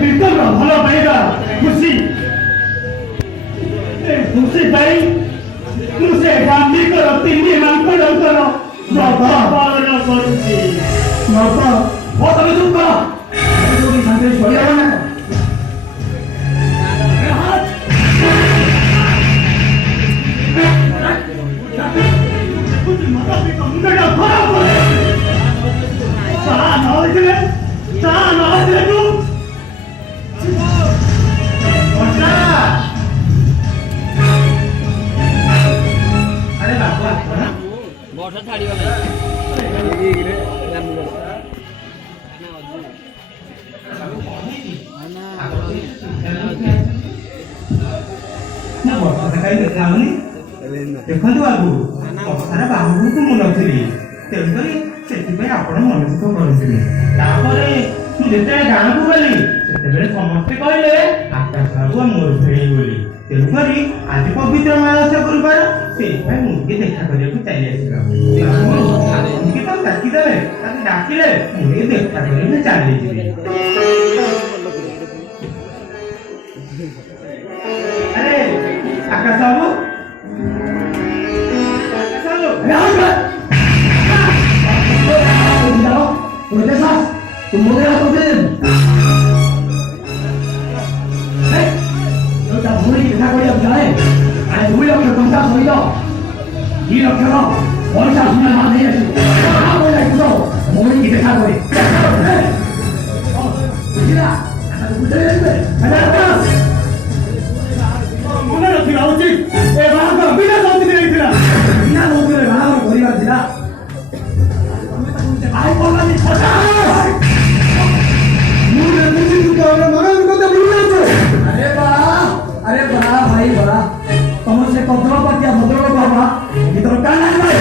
ବିକଳ ଭଲ ପାଇବା ଖୁସି ଖୁସି ପାଇଁ ମୁଁ ସେ ଗାନ୍ଧୀଙ୍କର 3 ମାଙ୍କଡଙ୍କର ବ୍ରତ ପାଳନ କରୁଛି। ବ୍ରତ ତମେ ଚୁପ କର, ଶାନ୍ତି ଶୋଇବ ନା ବର୍ଷା ଛାଡ଼ିବ ଦେଖନ୍ତୁ ବାବୁ କଥାରେ ବାବୁଙ୍କୁ ମୁଁ ନଥିଲି, ତେଣୁକରି ସେଥିପାଇଁ ଆପଣ ମନୋଯୋଗ କରୁଥିଲେ। ତାପରେ ମୁଁ ଯେତେବେଳେ ଗାଁକୁ ଗଲି ସେତେବେଳେ ସମସ୍ତେ କହିଲେ ଆକାଶ ବାବୁ ମୋର ଫେରି ବୋଲି। ତେଣୁକରି ଆଜି ପବିତ୍ର ମାଳସ୍ୟ ଗୁରୁବାର, ସେଇଥିପାଇଁ ମୁଁ ଟିକେ ଦେଖା କରିବାକୁ ଚାଲି ଆସିଲା। ଟିକେ ତ ଡାକିଦେବେ, ତାକୁ ଡାକିଲେ ମୁଁ ଟିକେ ଦେଖା କରିବାକୁ ଚାଲିଯିବି। ଆରେ ଆକାଶ ବାବୁ, ଭଉଣୀ ଦେଖା କରିବାକୁ ଯାଏ 2 ଲକ୍ଷ ଟଙ୍କା ସହିତ 2 ଲକ୍ଷର ପଇସା ସୁନା ନେଇ ଆସିବୁ। ଭଉଣୀକି ଦେଖା କରି ମନେ ରଖିବା ଉଚିତ। ଏ ବାହାଘର ବିନା ଯୌତୁକରେ ହେଇଥିଲା, ବିନା ଯୌତୁକରେ ବାହାଘର କରିବାର ଥିଲା। अरे बड़ा भाई बड़ा तुमसे कदर पातिया भद्र बाबा इधर कान भाई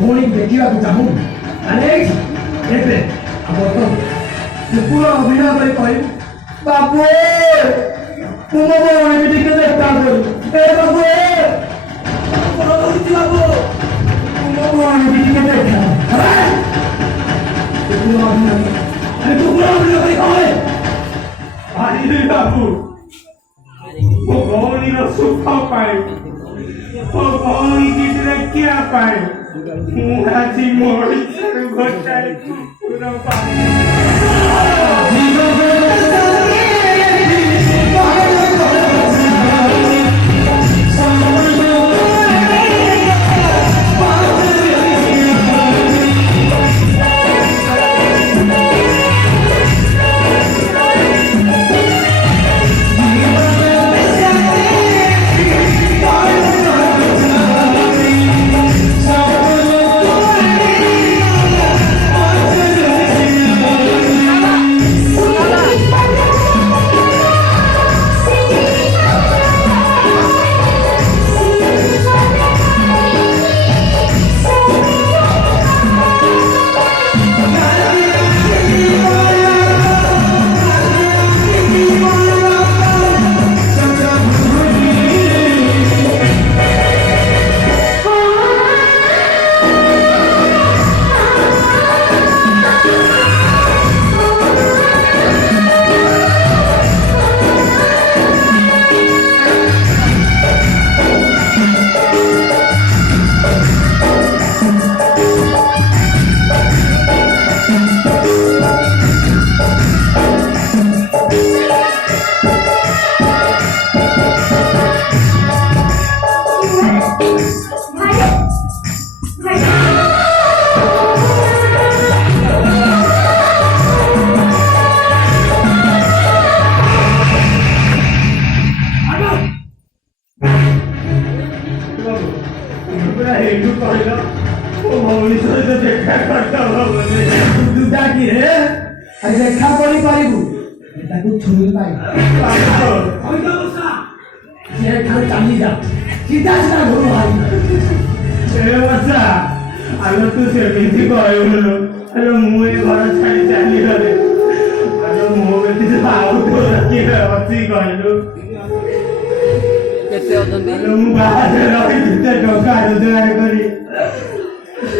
भौणी देखा चाहूँ। अरे पुरा अभिनय कर बाबू तुम भौणी भी टे देखा बाबू बाबू तुम भौणी भी टे देखा बाबू मो भौणी सुख पाए ଭଉଣୀ କିଛି ଦେଖିବା ପାଇଁ ମୁଁ ଆଜି ମଣିଷର ଗୋଟାଏ କୁକୁର ଦେଖା କରିପାରିବୁ ତାକୁ ଛୁଇଁ ଠାରୁ ଚାଲିଯା ସିଧା ସିଧା ଘରୁ ବର୍ଷା ଆଲୋ ତୁ ସେମିତି କହିବୁନୁ ଆଲୋ ମୁଁ ଏ ଘର ଛାଡ଼ି ଚାଲିଗଲେ ଆଲୋ ମୋ ବ୍ୟତୀତ ଆଉ ତୋର କିଏ ଅଛି କହିଲୁ କେତେ ଅଛନ୍ତି? ଆଲୋ ମୁଁ ବାହାରେ ରହି କେତେ ଟଙ୍କା ରୋଜଗାର କରି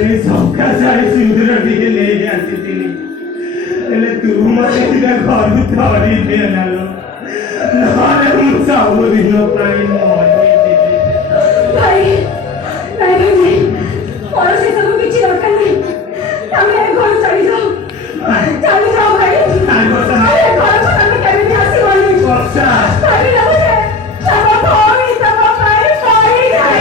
ଏଇ ଶଙ୍ଖା ଶାଢ଼ୀ ସିନ୍ଦୁର ଟିକେ ନେଇ ଆସିଥିଲି ହେଲେ ତୁ ମତେ ଟିକେ ଘରୁ ଧରି ଦିଅ ନାଲୋ ନହେଲେ ମୁଁ ସବୁଦିନ ପାଇଁ ମରିଯିବି। ଭାଇ ମୋର ସେ ସବୁ କିଛି ଦରକାର ନାହିଁ ଆମେ ଏ ଘରୁ ଚାଲିଯାଉ ଚାଲିଯାଉ ଭାଇ ଆରେ ଘରକୁ ତମେ କେମିତି ଆସିବନି ଭାଇ ଲାଗୁଛେ ତମ ଭଉଣୀ ତମ ପାଇଁ ମରିଯାଏ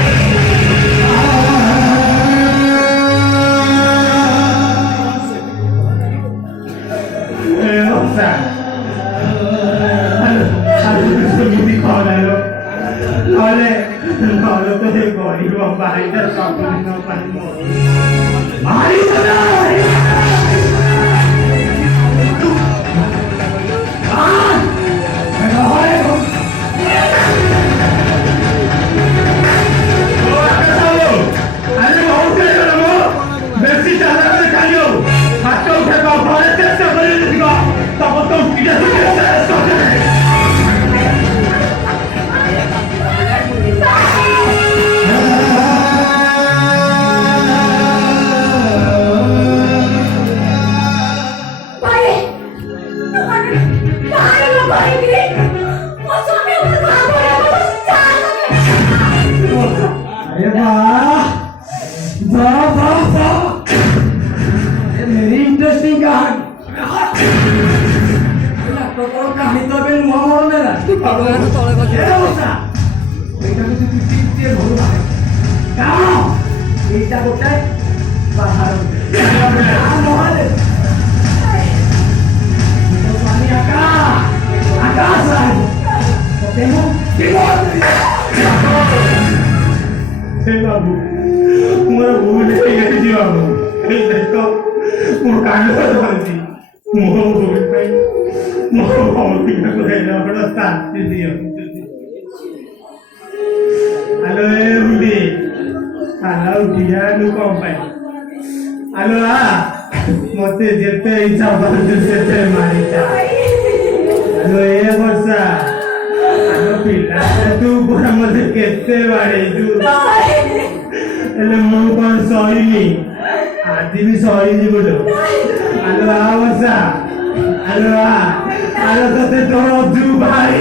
ସେମିତି ଖରାଲୋ ନହେଲେ ତ ସେ ଗରିବ ଭାଇଟା ସବୁଦିନ ପାଇଁ ବେଶୀ ଚାଲାରେ ଖାଇବ ହାତ ଉଠେଇବା ଘରେ ଚେଷ୍ଟା କରି ତମ ତ इंटरेस्टिंग कहानी तो अभी नुआ मोड़ में रहा ତଳେ ବସି ଏଇଟା ଗୋଟେ ବାହାର ଆକାଶ ବାବୁ ମୋର ଭୁଲ ହେଇଯାଇଛି ବାବୁ ଦେଖ ମୋ କାନ ଧରିଛି ମୋ ଭୁଲ ପାଇଁ ମୋ ଭଉଣୀକୁ ବଡ଼ ଶାସ୍ତି ଦିଅନ୍ତୁ। ହ୍ୟାଲୋ ଏ ବୁଢ଼ୀ ହ୍ୟାଲୋ ଉଠିଯାଆନ୍ତୁ କ'ଣ ପାଇଁ ହ୍ୟାଲୋ ମତେ ଯେତେ ଇଚ୍ଛା କରୁଛୁ ସେତେ ମାରିଚା ହ୍ୟାଲୋ ଏ ବର୍ଷା ଆମ ପିଲା ତୁ ପୁରା ମତେ କେତେ ବାଡ଼େଇଛୁ ହେଲେ ମୁଁ କ'ଣ ସହିନି ଆଜି ବି ସହିଯିବୁ ଲୋ ଆଲୋ ବର୍ଷା ଆଲୋ ତତେ ତୋର ଅଜୁ ଭାଇ